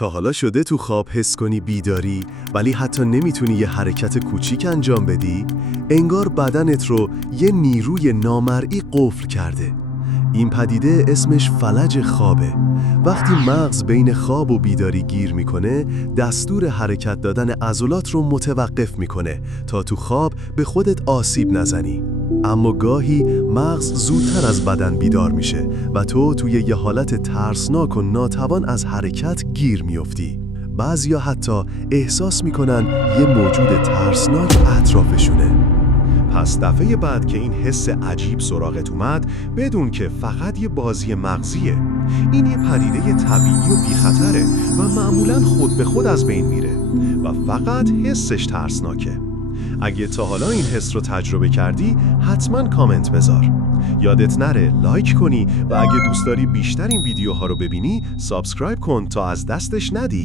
تا حالا شده تو خواب حس کنی بیداری ولی حتی نمیتونی یه حرکت کوچیک انجام بدی؟ انگار بدنت رو یه نیروی نامرئی قفل کرده. این پدیده اسمش فلج خوابه. وقتی مغز بین خواب و بیداری گیر میکنه، دستور حرکت دادن عضلات رو متوقف میکنه تا تو خواب به خودت آسیب نزنی. اما گاهی مغز زودتر از بدن بیدار میشه و تو توی یه حالت ترسناک و ناتوان از حرکت گیر میافتی. بعضیا حتی احساس میکنن یه موجود ترسناک اطرافشونه. پس دفعه بعد که این حس عجیب سراغت اومد، بدون که فقط یه بازی مغزیه. این یه پدیده طبیعی و بی‌خطره و معمولاً خود به خود از بین میره و فقط حسش ترسناکه. اگه تا حالا این حس رو تجربه کردی، حتما کامنت بذار. یادت نره لایک کنی و اگه دوست داری بیشتر این ویدیوها رو ببینی، سابسکرایب کن تا از دستش ندی.